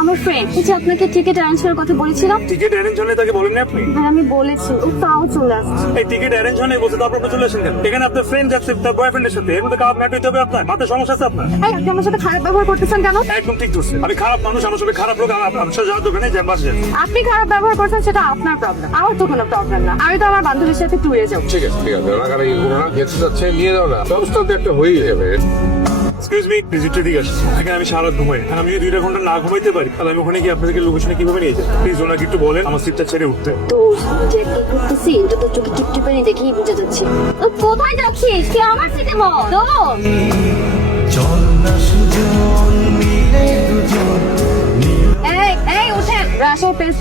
আমার ফ্রেন্ড যে আপনাকে টিকিট অ্যারেঞ্জ করার কথা বলেছিলাম। টিকিট অ্যারেঞ্জ হলে তাকে বলেননি আপনি? হ্যাঁ আমি বলেছি, ও তাও চলে আসছে। এই টিকিট অ্যারেঞ্জ হলে বলতে তারপর আপনি চলে আসেন কেন? এখানে আপনার ফ্রেন্ড যাচ্ছে তার বয়ফ্রেন্ডের সাথে, এর মধ্যে কাপ ম্যাট হইতে হবে আপনার? মাথায় সমস্যা আছে আপনার? এই আপনি আমার সাথে খারাপ ব্যবহার করতেছেন কেন? একদম ঠিক করছে। আমি খারাপ মানুষ, আমার সাথে খারাপ লোক, আমার সাথে যাওয়ার দোকানে যান বাসে যান। আপনি খারাপ ব্যবহার করছেন সেটা আপনার প্রবলেম, আমার তো কোনো প্রবলেম না। আমি তো আমার বান্ধবীর সাথে ট্যুরে যাবো। ঠিক আছে রাগারাগি করো না, যেতে যাচ্ছে নিয়ে যাও না, ব্যবস্থা তো একটা হয়েই যাবে। এক্সকিউজ মি, ভিজিটে দিকে আসছি। এখানে আমি সারা রাত ঘুমাই, আর আমি 2 ঘন্টা না ঘুমাইতে পারি, তাহলে আমি ওখানে গিয়ে আপনাদেরকে লোকেশনে কিভাবে নিয়ে যাই? প্লিজ ওনাকে একটু বলেন আমার সিটটা ছেড়ে উঠতে। তো যে কি করতেছি এটা তো চোখে টিপটিপে দেখেই বুঝা যাচ্ছে। কোথায় যাচ্ছিস? তুই আমার সাথে বল। তো এই এই উঠেন, ব্রাশের পেস্ট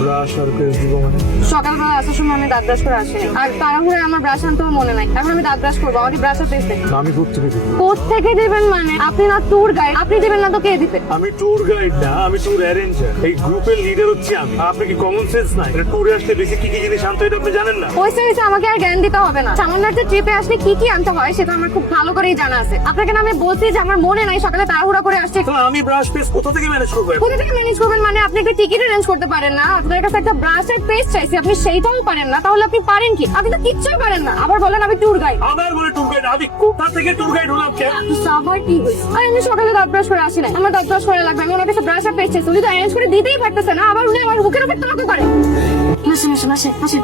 ব্রাশ আর পেস্ট দিব মানে? সকালবেলা আসার সময় আমি দাঁত ব্রাশ করে আসিনি, আর তাড়াহুড়োয় আমার ব্রাশ আনতেও মনে নাই। এখন আমি দাঁত ব্রাশ করবো, আমাকে ব্রাশ আর পেস্ট দেন। আমি কোত্থেকে দিব? কোত্থেকে দেবেন মানে? আপনি না ট্যুর গাইড, আপনি দেবেন না তো কে দিবে? আমি ট্যুর গাইড না, আমি ট্যুর অ্যারেঞ্জার। এই গ্রুপের লিডার হচ্ছি আমি। আপনি কি কমন সেন্স নাই? ট্যুরে আসলে বেশি কি কি জিনিস আনতে হয় এটা আপনি জানেন না? ওই সার্ভিসে আমাকে আর জ্ঞান দিতে হবে না। সামান্য একটা ট্রিপে আসলে কি কি আনতে হয় সেটা আমার খুব ভালো করেই জানা আছে। আপনাকে না আমি বলছি যে আমার মনে নাই, সকালে তাড়াহুড়া করে আসছি। তো আমি ব্রাশ পেস্ট কোথা থেকে ম্যানেজ করবো? কোথা থেকে ম্যানেজ করবেন মানে? আপনি একটা টিকিট অ্যারেঞ্জ করতে পারেন না? আপনার কাছে একটা ব্রাশ আর পেস্ট চাইছি, আপনি সেইটাও পারেন না, তাহলে আপনি পারেন কি? আপনি তো কিচ্ছুই পারেন না, আবার বলেন আমি ট্যুর গাইড। আমার বলে ট্যুর গাইড? আমি কোথা থেকে ট্যুর গাইড হলাম? আবার কি হয়েছে? আমি সকালে দাঁত ব্রাশ করে আসি নাই, আমার দাঁত ব্রাশ করা লাগবে। আমি ওনার কাছে ব্রাশ আর পেস্ট চাইছি, উনি তো অ্যারেঞ্জ করে দিতেই পারতেছে না, আবার উনি আমার বুকের উপর তর্ক করে। আসেন আসেন আসেন আসেন,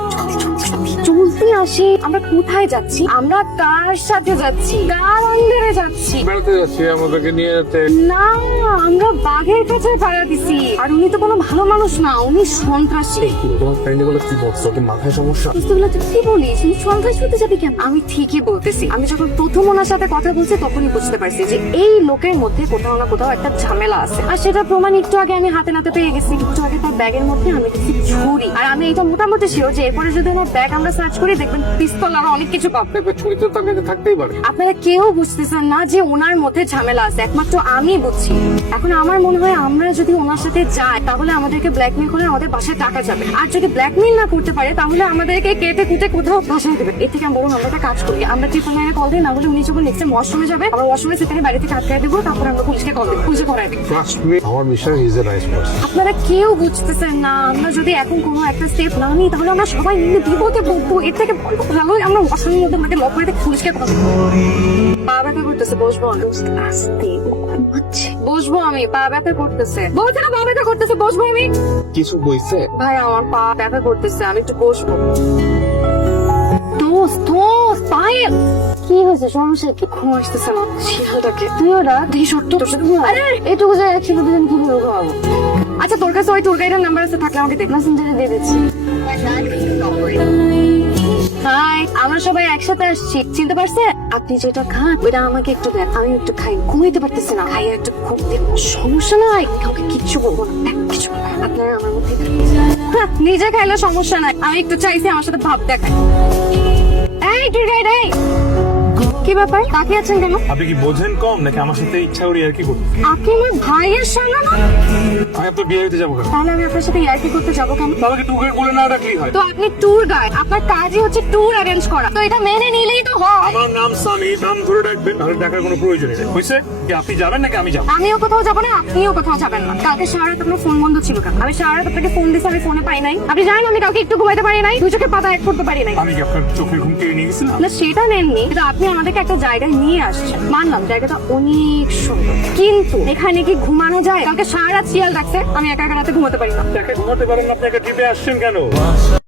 চলতে আসি। আমরা কোথায় যাচ্ছি? আমরা কার সাথে যাচ্ছি? কার অন্দরে যাচ্ছি? বেড়াতে যাচ্ছি, আমাদেরকে নিয়ে যেতে। না, আমরা বাঘের কাছে পাড়া দিছি। আর উনি তো কোনো ভালো মানুষ না, উনি সন্ত্রাসী। তোমার ফ্রেন্ডে বলে কি বলছো? কি মাথায় সমস্যা? বুঝতে তুই কি বলিস? উনি সন্ত্রাস হতে যাবে কেন? আমি ঠিকই বলতেছি। আমি যখন প্রথম ওনার সাথে কথা বলছি তখনই বুঝতে পারছি যে এই লোকের মধ্যে কোথাও না কোথাও একটা ঝামেলা আছে। আর সেটা প্রমাণ একটু আগে আমি হাতে নাতে পেয়ে গেছি। একটু আগে তার ব্যাগের মধ্যে আমি দেখছি ছুরি। আর আমি এটা মোটামুটি শিওর যে এরপরে যদি আমার ব্যাগ আমরা সার্চ করি দেখবেন পিস্তল আর অনেক কিছু পাবো। ছুরি তো তার কাছে থাকতেই পারে। আপনারা কেউ বুঝতেছেন না যে ওনার মধ্যে ঝামেলা আছে, একমাত্র আমি বুঝছি। এখন আমার মনে হয় আমরা যদি ওনার সাথে যাই তাহলে আমাদেরকে ব্ল্যাকমেল করে আমাদের বাসায় টাকা যাবে, আর যদি ব্ল্যাকমেল না করতে পারে তাহলে আমাদেরকে কেটে কুটে কোথাও বাসায় দেবে। এর থেকে বলুন আমরা একটা কাজ করি, আমরা ট্রিপল নাইনে কল দিই, না হলে উনি যখন নেক্সট ওয়াশরুমে যাবে আমরা ওয়াশরুমে সেখানে বাড়ি থেকে আটকায় দেবো, তারপর আমরা পুলিশকে কল দেবো, পুলিশে করাই দেবো। ট্রাস্ট মি, আমার বিশ্বাস ইজ এ নাইস পারসন। আপনারা কেউ বুঝতেছেন না, আমরা যদি এখন কোনো একটা স্টেপ না নিই তাহলে আমরা সবাই মিলে বিপদে পড়বো। এর থেকে ভালো আমরা ওয়াশরুমের মধ্যে আমাকে লক করে পুলিশকে কল দেবো। পা ব্যথা করতেছে, বসবো? আস্তে বসবো আমি, পা ব্যথা করতেছে। বলছে না পা ব্যথা করতেছে, বসবো আমি। কিছু বইছে? ভাই আমার পা ব্যথা করতেছে, আমি একটু বসবো। দোস্ত পায়েল কি হয়েছে? সমস্যা কি? ঘুম আসতেছে না। শিয়ালটাকে তুই ওরা দেখি সত্য তোর সাথে ঘুমাবো। আরে এটুকু জায়গা ছিল, দুজন কিভাবে ঘুমাবো? আচ্ছা তোর কাছে ওই ট্যুর গাইডের নাম্বার আছে, থাকলে আমাকে দেখ, মেসেঞ্জারে দিয়ে দিচ্ছি। হাই, আমরা সবাই একসাথে আসছি, চিনতে পারছে? আপনি যেটা খান ওইটা আমাকে একটু দেন, আমি একটু খাই। ঘুমাইতে পারতেছি না, খাই একটু ঘুম দিন। সমস্যা নাই, কাউকে কিচ্ছু বলবো না, কিছু না। আপনারা আমার মধ্যে নিজে খাইলে সমস্যা নাই, আমি একটু চাইছি আমার সাথে ভাব দেখায়। এই ট্যুর গাইড, এই কি ব্যাপার তাকিয়ে আছেন কেন? আপনি কি বোঝেন কম নাকি আমার সাথে ইচ্ছা করি আর কি করতে? আপনি আমার ভাইয়ের সঙ্গে না? আমি আপনার বিয়ে হইতে যাবো কেন? তাহলে আমি আপনার সাথে ইয়ার্কি করতে যাবো কেন? তাহলে ট্যুর গাইড বলে না ডাকলেই হয়। তো আপনি ট্যুর গাইড, আপনার কাজই হচ্ছে ট্যুর অ্যারেঞ্জ করা, তো এটা মেনে নিলেই তো হয়। আমার নাম সামি, নাম ধরে ডাকবেন, তাহলে ডাকার কোনো প্রয়োজন নেই। হয়েছে কি আপনি যাবেন নাকি আমি যাবো? আমিও কোথাও যাবো না, আপনিও কোথাও যাবেন না। কালকে সারা রাত আপনার ফোন বন্ধ ছিল কেন? আমি সারা রাত আপনাকে ফোন দিছি, আমি ফোনে পাই নাই। আপনি জানেন আমি কাউকে একটু ঘুমাইতে পারি নাই, দুই চোখে পাতা এক করতে পারি নাই। আমি কি আপনার চোখের ঘুম কেড়ে নিয়ে গেছিলাম? না সেটা নেননি, কিন্তু আপনি আমাদেরকে একটা জায়গায় নিয়ে আসছেন। মানলাম জায়গাটা অনেক সুন্দর, কিন্তু এখানে কি ঘুমানো যায়? কালকে সারা রাত শিয়াল ডাকছে, আমি একা একা রাতে ঘুমাতে পারি না। একা ঘুমাতে পারেন না, আপনি একা ট্রিপে আসছেন কেন?